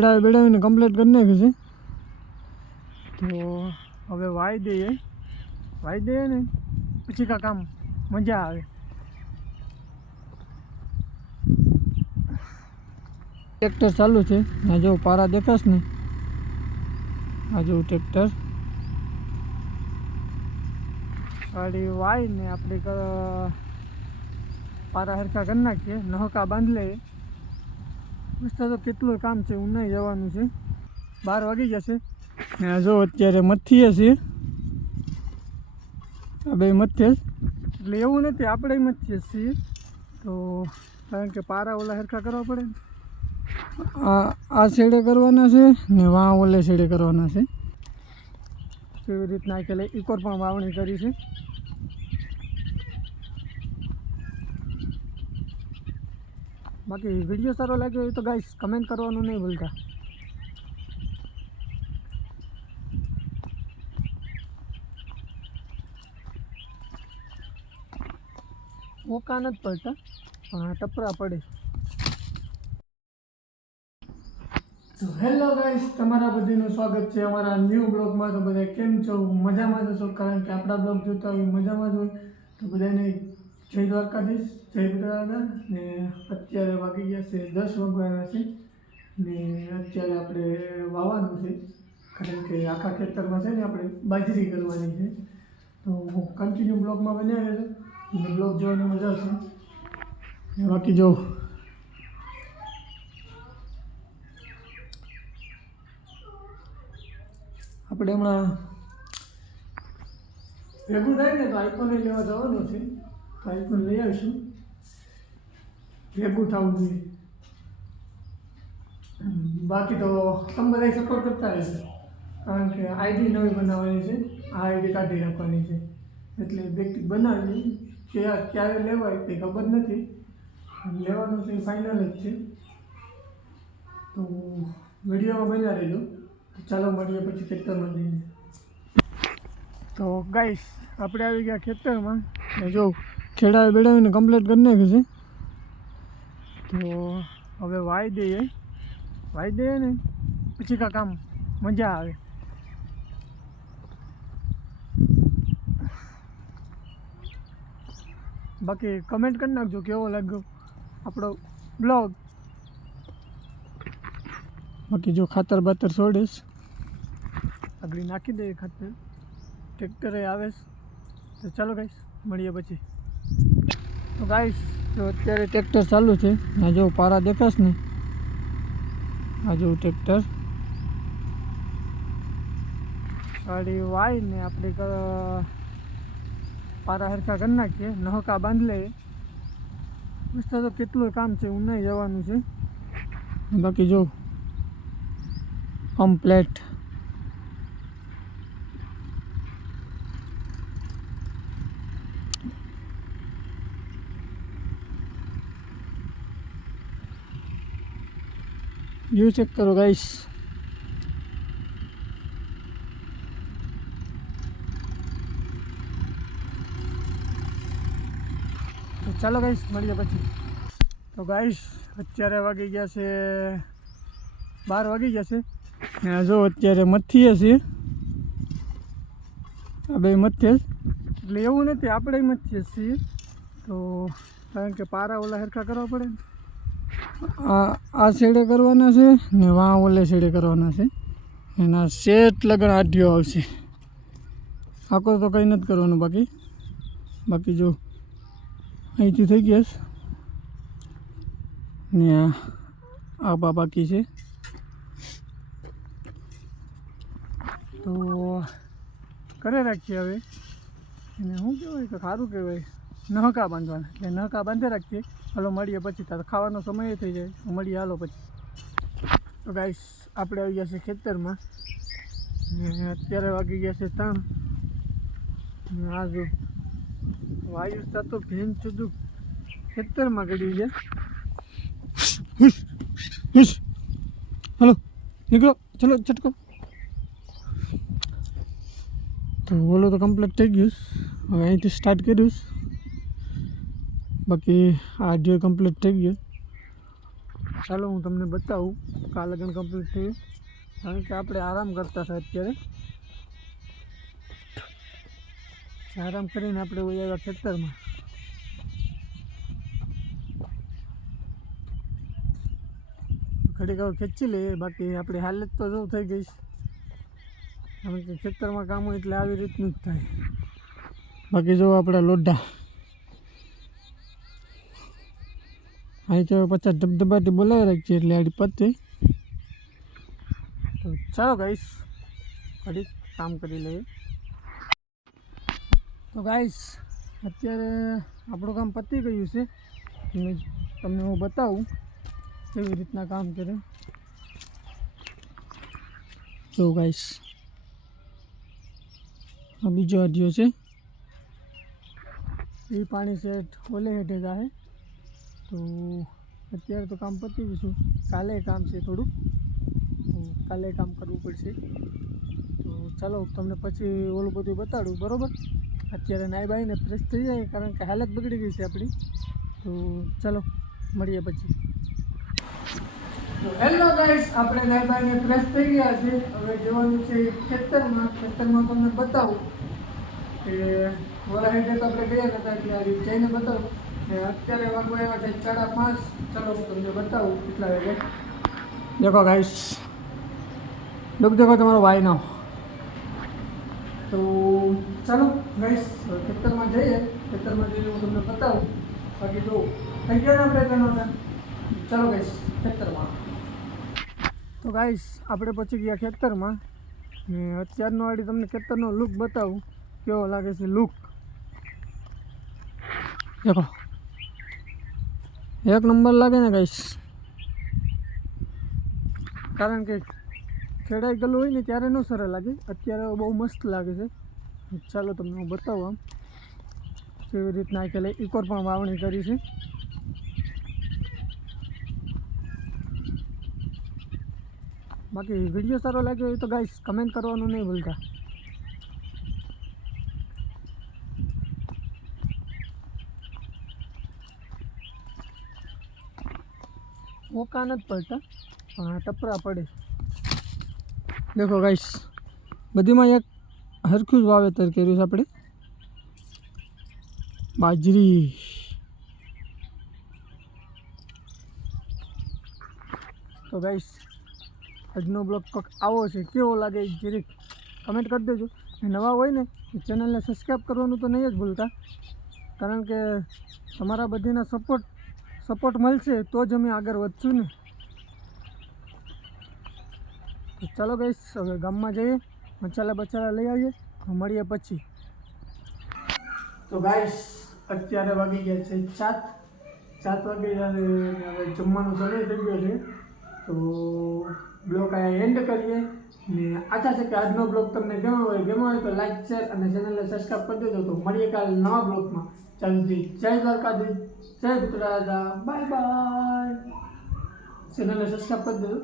બેડાવી બેડાવીને complete કરી નાખ્યું છે. તો હવે વાઈ દઈએ. વાઈ દઈએ ને, પછી કાંક આમ મજા આવે. ટ્રેક્ટર ચાલુ છે. આ જો પારા દેખાશ ને. આ જો ટ્રેક્ટર. ગાડી વાય ને આપણે પારા હરખા કરી નાખીએ. નહકા બાંધી. લઈએ મસ્ત તો કેટલું કામ છે, ઉનાઈ જવાનું છે. બાર વાગી જશે ને જો અત્યારે મથીએ છીએ. આ બે મથીએ. એટલે એવું નથી, આપણે મથીએ છીએ. તો કારણ કે પારા ઓલા હરખા કરવા પડે આ આ શેડે કરવાના છે ને વાં ઓલે શેડે કરવાના છે. કેવી રીતના કે ઇકોર પણ વાવણી કરી છે. બાકી વીડિયો સારો લાગ્યો હોય તો ગાઈસ કમેન્ટ કરવાનું નહીં ભૂલતા. ઓકા નથી પડતા, પણ ટપરા પડે. તો હેલો ગાઈસ તમારા બધીનું સ્વાગત છે અમારા ન્યૂ બ્લોગમાં તો બધા કેમ છો? મજામાં જ છો કારણ કે આપણા બ્લોગ જોતા હોય, મજામાં જ હોય. તો બધાને જય દ્વારકાધીશ, જય બુદ્રાના ને અત્યારે વાગી ગયા છે દસ વાગવાના છે. ને અત્યારે આપણે વાવવાનું છે. કારણ કે આખા ખેતરમાં છે ને આપણે બાજરી કરવાની છે. તો હું કન્ટિન્યુ બ્લોગમાં બન્યા છે. અને બ્લોગ જોવાની મજા આવશે. બાકી જો. આપણે હમણાં ભેગું થાય ને તો આઈફોન લેવા જવાનું છે. તો પણ લઈ આવીશું. ભેગું થવું જોઈએ. બાકી તો તમે બધા સપોર્ટ કરતા રહેશે કારણ કે આઈડી નવી બનાવવાની છે. આ આઈડી કાઢી રાખવાની છે. એટલે વ્યક્તિ બનાવી કે આ ક્યારે લેવાય તે ખબર નથી. લેવાનું છે ફાઇનલ જ છે. તો વિડીયોમાં બન્યા રહેજો. ચાલો મળીએ પછી ખેતરમાં જઈને. તો ગાઈસ, આપણે આવી ગયા ખેતરમાં. જોઉં ખેડાવી બેડાવીને કમ્પ્લીટ કરી નાખ્યું છે. તો હવે વાઈ દઈએ. વાઈ દઈએ ને, પછી કાં કામ મજા આવે. બાકી કમેન્ટ કરી નાખજો કેવો લાગ્યો આપણો બ્લોગ બાકી જો ખાતર બાતર છોડીશ. આગળ નાખી દઈએ ખાતર. ટ્રેક્ટરે આવે તો ચાલો ગાઈસ મળીએ પછી. તો ગાઈસ જો અત્યારે ટ્રેક્ટર ચાલુ છે. આ જો પારા દેખાશ ને? આ જો ટ્રેક્ટર ગાડી વાય ને આપણે પારા હરખા કરી નાખીએ. નહકા બાંધી લઈએ. મસ્ત તો કેટલું કામ છે, ઉનાઈ જવાનું છે. બાકી જો કમ્પ્લેટ વ્યૂ ચેક કરો ગાઈસ તો ચાલો ગાઈસ મળીએ પછી. તો ગાઈસ અત્યારે વાગી ગયા છે બાર વાગી ગયા છે. ને જો, અત્યારે મથીએ છીએ. આ બે મથીએ. એટલે એવું નથી, આપણે મથીએ છીએ. તો, કારણ કે પારા ઓલા હરખા કરવા પડે ને. આ આ શેડે કરવાના છે ને વાં ઓલે શેડે કરવાના છે. એના શેઠ લગણ આઢિયો આવશે. આખો તો કંઈ નથી કરવાનું બાકી. બાકી જો અહીંથી થઈ ગયા. ને આ આ બા બાકી છે. તો કરે રાખીએ હવે. એને શું કહેવાય? કે સારું કહેવાય. નહકા બાંધવાના. એટલે નહકા બાંધી રાખીએ. હાલો, મળીએ પછી. તાર ખાવાનો સમય થઈ જાય. મળીએ, હાલો પછી. તો ગાઈસ આપણે આવી ગયા છે ખેતરમાં. અત્યારે વાગી ગયા છે ત્રણ. આ જો વાયુ તો ભેન ચુદું ખેતરમાં ગળી છે હલો, નીકળો. ચલો, છટકો. તો બોલો તો કમ્પ્લીટ થઈ ગયું. હવે અહીંથી સ્ટાર્ટ કર્યું. બાકી આ ઓડિયો કમ્પ્લીટ થઈ ગયો. ચાલો હું તમને બતાવું કા લગ્ન કમ્પ્લીટ થઈ કારણ કે આપણે આરામ કરતા હતા અત્યારે. આરામ કરીને આપણે વહી આવ્યા ખેતરમાં. ઘડીક હવે ખેંચી લઈએ, બાકી આપણી હાલત તો જો થઈ ગઈ કારણ કે ખેતરમાં કામ હોય એટલે આવી રીતનું જ થાય. બાકી જો આપણા લોઢા. અહીં તો પચાસ ધબધબાથી બોલાવી રાખીએ એટલે આડી પતે. તો ચાલો ગાઈશ ઘડીક કામ કરી લઈએ. તો ગાઈશ અત્યારે આપણું કામ પતી ગયું છે. તમને હું બતાવું કેવી રીતના કામ કરે જો ગાઈશ આ બીજો અધ્યો છે. એ પાણી સેટ ઓલે હેઠે જાય તો અત્યારે તો કામ પતી જશું. કાલે કામ છે થોડુંક. કાલે કામ કરવું પડશે. તો ચાલો, તમને પછી ઓલું બધું બતાડું, બરાબર? અત્યારે નાઈ બાઈને ફ્રેશ થઈ જાય, કારણ કે હાલત બગડી ગઈ છે આપણી. તો ચાલો, મળીએ પછી. હેલો ગાઈસ આપણે નાઈ બાઈને ફ્રેશ થઈ ગયા છે. હવે જવાનું છે ખેતરમાં. ખેતરમાં તમને બતાવું. કે વરાહેડે તો આપણે ગયા હતા એટલે જઈને બતાવું. અત્યારે વાગવા એવા છે સાડા પાંચ. ચાલો હું તમને બતાવું કેટલા વાગે. દેખો ગાઈસ દુઃખ દેખો તમારો ભાઈ નો તો ચાલો ગાઈસ ખેતરમાં જઈએ. ખેતરમાં જઈને હું તમને બતાવું. બાકી જો થઈ ગયા ને આપણે ચાલો ગાઈસ ખેતરમાં. તો ગાઈસ આપણે પહોંચી ગયા ખેતરમાં. ને અત્યારનો વાળી તમને ખેતરનો લુક બતાવું. કેવો લાગે છે લુક દેખો. એક નંબર લાગે ને ગાઈસ કારણ કે ખેડાઈ ગયેલું હોય ને ત્યારે ન સરળ લાગે. અત્યારે બહુ મસ્ત લાગે છે. ચાલો તમને હું બતાવું આમ કેવી રીતના કે ઇકોર પણ વાવણી કરી છે. બાકી વીડિયો સારો લાગ્યો હોય તો ગાઈસ કમેન્ટ કરવાનું નહીં ભૂલતા. મોકા નથી પડતા, પણ આ ટપરા પડે દેખો ગાઈસ બધીમાં એક હરખું જ વાવેતર કર્યું છે આપણે. બાજરી. તો ગાઈસ આજનો બ્લોગ કંઈક આવો છે. કેવો લાગે જરીક કમેન્ટ કરી દેજો. નવા હોય ને એ ચેનલને સબસ્ક્રાઈબ કરવાનું તો નહીં જ ભૂલતા. કારણ કે તમારા બધીના સપોર્ટ સપોર્ટ મળશે, તો જ અમે આગળ વધશું ને. તો ચાલો ગઈશ હવે ગામમાં જઈએ, મસાલા બચાલા લઈ આવીએ મળીએ પછી. તો ગાઈસ અત્યારે વાગી ગયા છે સાત. સાત વાગે હવે જમવાનો સમય થઈ ગયો છે, તો બ્લોગ આ એન્ડ કરીએ. ને આશા છે કે આજનો બ્લોગ તમને ગમ્યો હોય ગમ્યો હોય તો લાઈક શેર અને ચેનલને સબસ્ક્રાઈબ કરી દેજો. તો મળીએ કાલ નવા બ્લોગમાં. ચાલુ જય દ્વારકાધીશ. જય ગુજરાત બાય બાય ચેનલને સબસ્ક્રાઈબ કરી દેજો